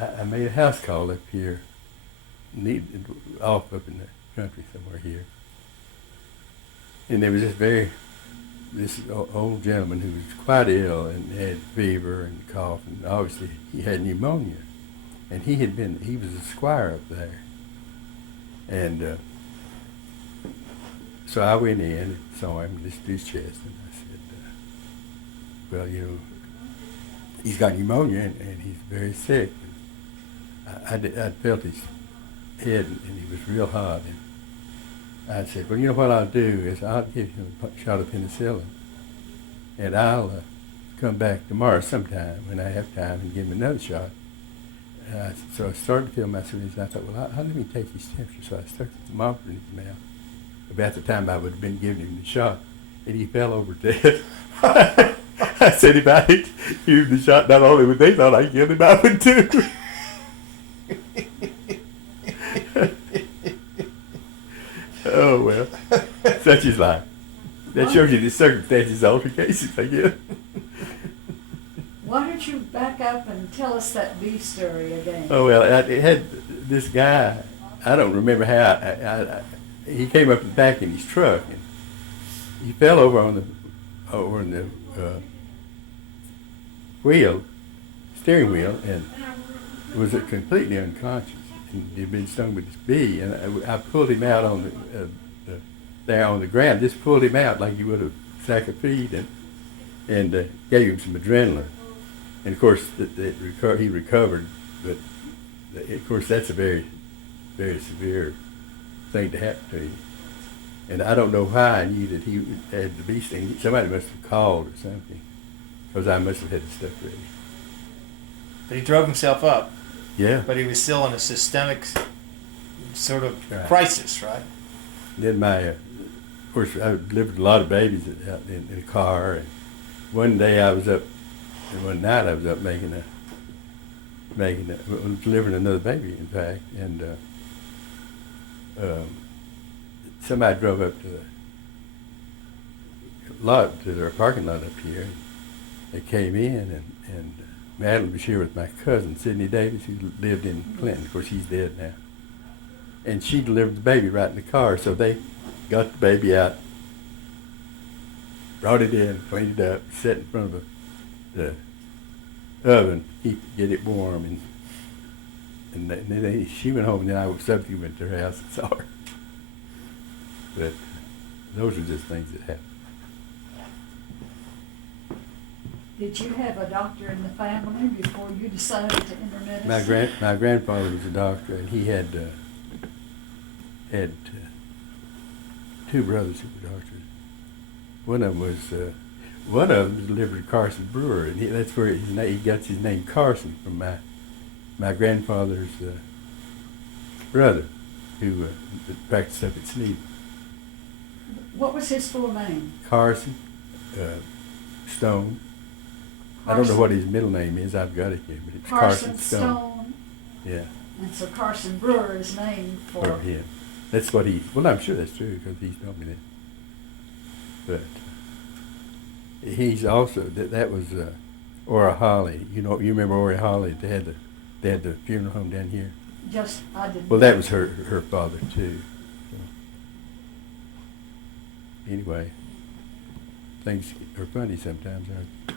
I made a house call up here, off up in the country somewhere here. And there was this old gentleman who was quite ill and had fever and cough, and obviously he had pneumonia. And he was a squire up there. And so I went in and saw him, just his chest, and I said, well, he's got pneumonia and he's very sick. I felt his head and he was real hot. And I said, well, what I'll do is I'll give him a shot of penicillin, and I'll come back tomorrow sometime when I have time and give him another shot. So I started to feel my syringe, and I thought, well, let me take his temperature. So I stuck the thermometer in his mouth. About the time I would have been giving him the shot, and he fell over dead. I said, if I had given the shot, not only would they thought I killed him, I would too. Oh, well, such is life. That shows you the circumstances alter cases, I guess. Why don't you back up and tell us that bee story again? Oh, well, it had this guy, I don't remember how, he came up the back in his truck, and he fell over on the steering wheel, and was completely unconscious. And he'd been stung with this bee, and I pulled him out on there on the ground, just pulled him out like you would a sack of feed, and gave him some adrenaline. And of course, he recovered, but of course that's a very, very severe thing to happen to him. And I don't know why I knew that he had the bee sting. Somebody must have called or something, because I must have had the stuff ready. But he drove himself up. Yeah. But he was still in a systemic sort of crisis, right? Then of course, I delivered a lot of babies out in a car, and one night I was up delivering another baby, in fact, and somebody drove up to their parking lot up here. They came in, and Madeline was here with my cousin, Sidney Davis, who lived in Clinton. Of course, he's dead now. And she delivered the baby right in the car, so they got the baby out, brought it in, cleaned it up, set in front of the oven, get it warm, and then she went home, and then I subsequently went to her house and saw her. But those are just things that happen. Did you have a doctor in the family before you decided to enter medicine? My grandfather was a doctor, and he had two brothers who were doctors. One of them delivered Carson Brewer, and that's where he got his name Carson from my grandfather's brother, who practiced up at Sneed. What was his full name? Carson Stone. I don't know what his middle name is. I've got it here, but it's Carson Stone. Yeah. And so Carson Brewer is named for him. That's what well, I'm sure that's true because he's told me that. But he's also, that was Ora Holly. You remember Ora Holly? They had the funeral home down here. I didn't. Well, that was her father too. So, anyway, things are funny sometimes, aren't they?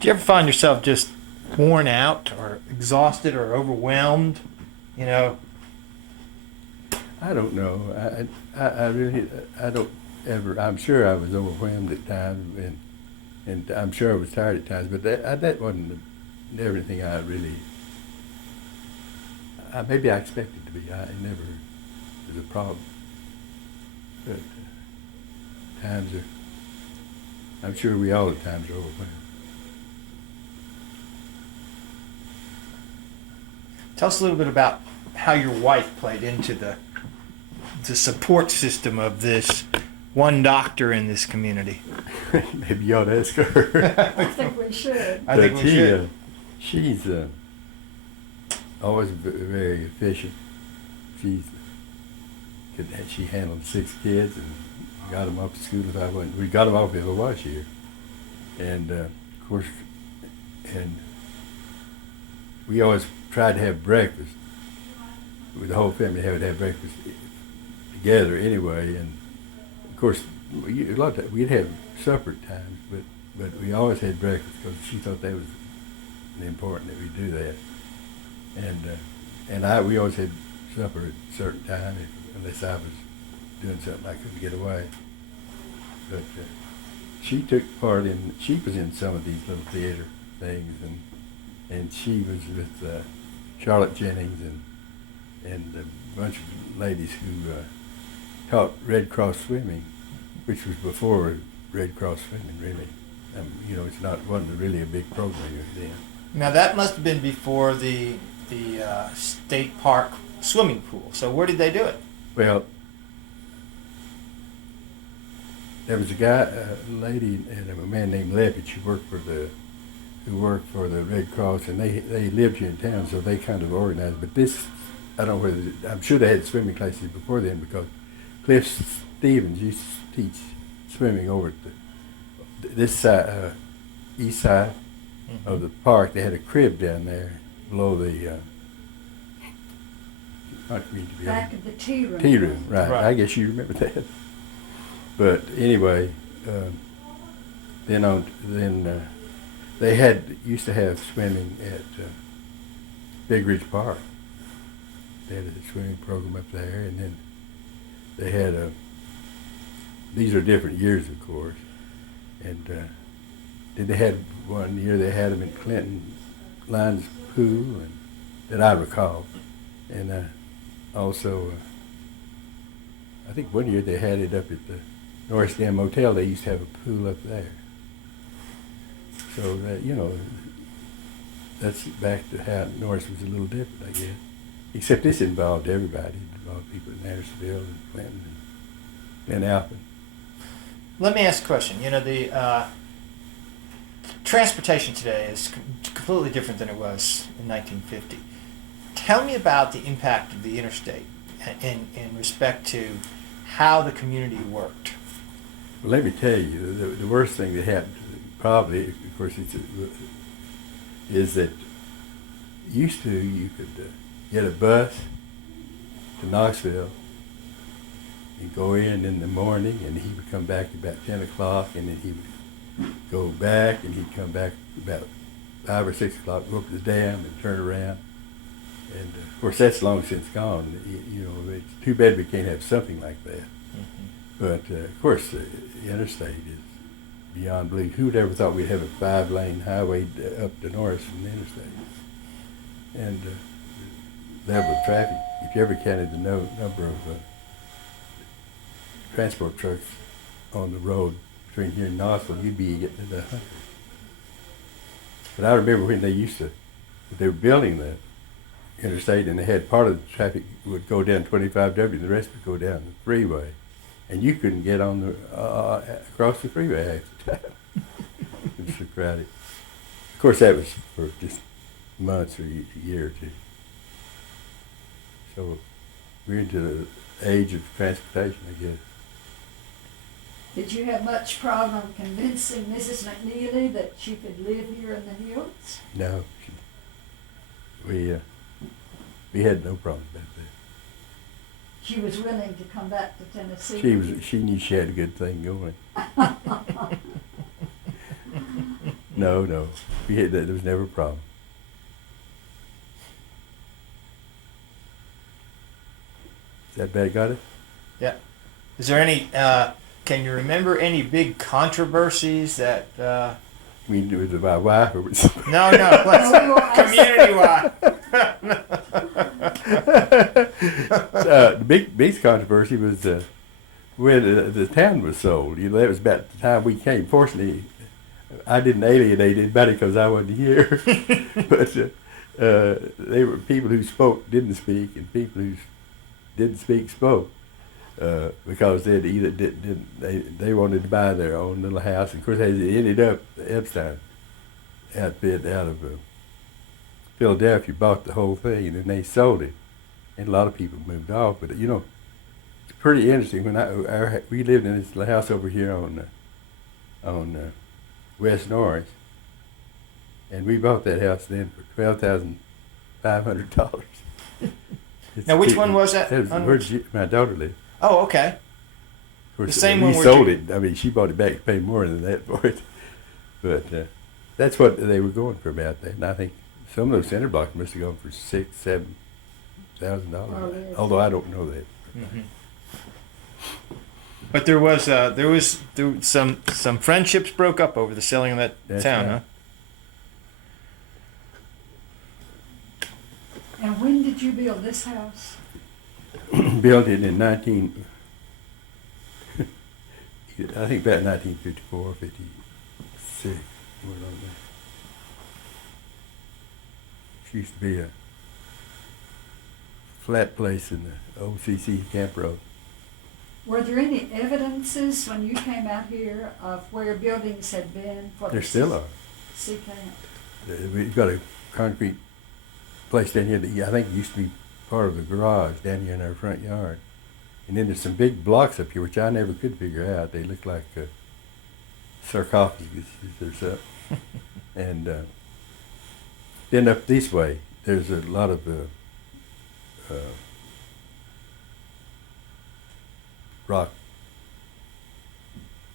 Do you ever find yourself just worn out or exhausted or overwhelmed? I don't know. I really don't ever. I'm sure I was overwhelmed at times, and I'm sure I was tired at times. But that wasn't everything I really. Maybe I expected to be. It never was a problem. But times are. I'm sure we all at times are overwhelmed. Tell us a little bit about how your wife played into the support system of this one doctor in this community. Maybe you ought to ask her. I think we should. I think we should. She's always very efficient. She handled 6 kids and got them off to school if I wasn't. We got them off if I was here. And of course, and we always tried to have breakfast. With the whole family would have breakfast together anyway, and of course, a lot of times we'd have supper at times, but we always had breakfast because she thought that was important that we do that. And we always had supper at a certain time, unless I was doing something I couldn't get away. But she took part in. She was in some of these little theater things, and she was with Charlotte Jennings and a bunch of ladies who taught Red Cross swimming, which was before Red Cross swimming, really. Wasn't really a big program then. Now that must have been before the state park swimming pool. So where did they do it? Well, there was a lady, and a man named Levitt who worked for the Red Cross, and they lived here in town, so they kind of organized. But this, I don't know whether, I'm sure they had swimming classes before then, because Cliff Stevens used to teach swimming over at this side, east side of the park. They had a crib down there below the Back of the tea room. tea room, right. I guess you remember that. But anyway, then they used to have swimming at Big Ridge Park. They had a swimming program up there, and then they had these are different years, of course, and then they had one year they had them in Clinton Lions Pool, and that I recall, and also I think one year they had it up at the Norris Motel. They used to have a pool up there. So that, that's back to how Norris was a little different, I guess. Except this involved everybody. It involved people in Andersonville and Clinton and Alpin. Let me ask a question. The transportation today is completely different than it was in 1950. Tell me about the impact of the interstate in respect to how the community worked. Well, let me tell you, the worst thing that happened, probably, of course, is that used to you could get a bus to Knoxville and go in the morning, and he would come back about 10 o'clock, and then he would go back, and he'd come back about 5 or 6 o'clock, go up to the dam and turn around. And of course, that's long since gone. It's too bad we can't have something like that. Mm-hmm. But of course, the interstate is beyond belief. Who would ever thought we'd have a 5-lane highway up to Norris from the interstate? And level of traffic, if you ever counted the number of transport trucks on the road between here and Knoxville, you'd be getting into the hundreds. But I remember when they were building the interstate, and they had part of the traffic would go down 25W, and the rest would go down the freeway, and you couldn't get on across the freeway half the time. It was so crowded. Of course, that was for just months or a year or two. So we're into the age of transportation, I guess. Did you have much problem convincing Mrs. McNeeley that she could live here in the hills? No, we had no problem about that. She was willing to come back to Tennessee. She knew she had a good thing going. No, there was never a problem. Is that bad? Got it? Yeah. Is there any? Can you remember any big controversies that? We do with my wife or with somebody? No. Community-wide. The biggest controversy was when the town was sold. That was about the time we came. Fortunately, I didn't alienate anybody because I wasn't here. But they were people who spoke didn't speak, and people who didn't speak spoke. Because they wanted to buy their own little house. Of course, they ended up, the Epstein outfit out of Philadelphia bought the whole thing, and then they sold it. And a lot of people moved off. But it's pretty interesting. When we lived in this house over here on West Norris, And we bought that house then for $12,500. Now, which one was that? That was where my daughter lived. Oh, okay. Of course, The same we one where sold you- it. I mean, she bought it back and paid more than that for it. But that's what they were going for about that. And I think some of those cinder blocks must have gone for $6,000-7,000. Oh, yes. Although I don't know that. Mm-hmm. But there was some friendships broke up over the selling of that That's town, right. huh? And when did you build this house? Built it in I think about 1954, 56. Somewhere along there. She used to be a flat place in the old CC Camp Road. Were there any evidences when you came out here of where buildings had been for There the still are. C camp? We've got a concrete place down here that I think used to be part of the garage down here in our front yard. And then there's some big blocks up here, which I never could figure out. They look like sarcophagus or something. And then up this way, there's a lot of rock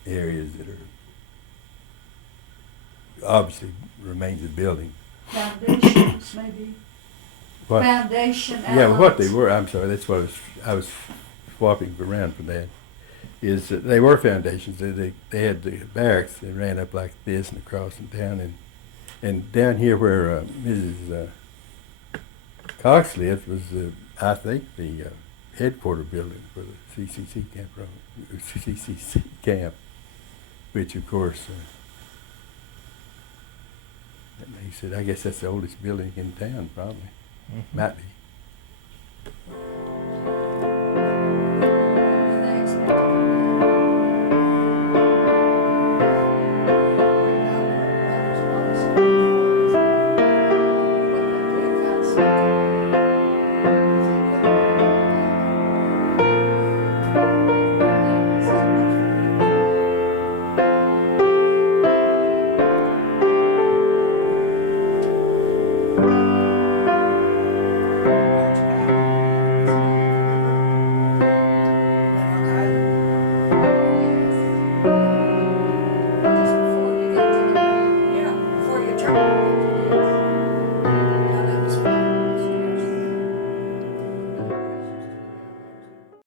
areas that are obviously remains of building. Foundations, maybe? What? Foundation Yeah, what they outlets? were, I'm sorry, that's what I was swapping around for that, is that they were foundations. They had the barracks that ran up like this and across and down. And down here where Mrs. Cox lived was, I think, the headquarter building for the CCC camp, CCC camp, which of course, he said, I guess that's the oldest building in town, probably. Mhm. Might be.